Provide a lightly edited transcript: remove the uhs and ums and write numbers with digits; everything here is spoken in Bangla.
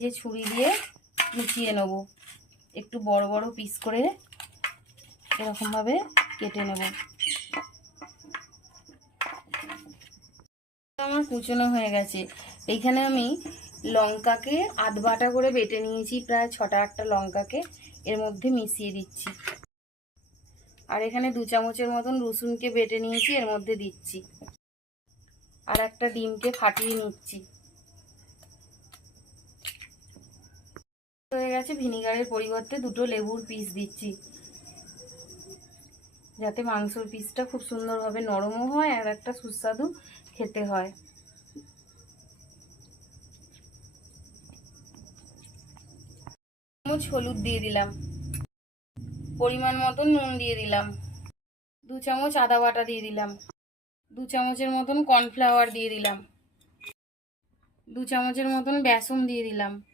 যে ছুরি দিয়ে কুচিয়ে নেব, একটু বড় বড় পিস করে এরকমভাবে কেটে নেব। আমার কুচনো হয়ে গেছে। এইখানে আমি লঙ্কাকে আধ বাটা করে বেটে নিয়েছি, প্রায় 6টা-8টা লঙ্কাকে এর মধ্যে মিশিয়ে দিচ্ছি। আর এখানে 2 চামচের মতন রসুনকে বেটে নিয়েছি, এর মধ্যে দিচ্ছি। আর একটা ডিমকে ফাটিয়ে নিচ্ছি। হয়ে গেছে। ভিনিগারের পরিবর্তে 2টো লেবুর পিস দিচ্ছি, যাতে মাংসর পিসটা খুব সুন্দরভাবে নরমও হয় আর একটা সুস্বাদু খেতে হয়। চামচ হলুদ দিয়ে দিলাম, পরিমাণ মতন নুন দিয়ে দিলাম, 2 চামচ আদা বাটা দিয়ে দিলাম, 2 চামচের মতন কর্নফ্লাওয়ার দিয়ে দিলাম, 2 চামচের মতন বেসন দিয়ে দিলাম।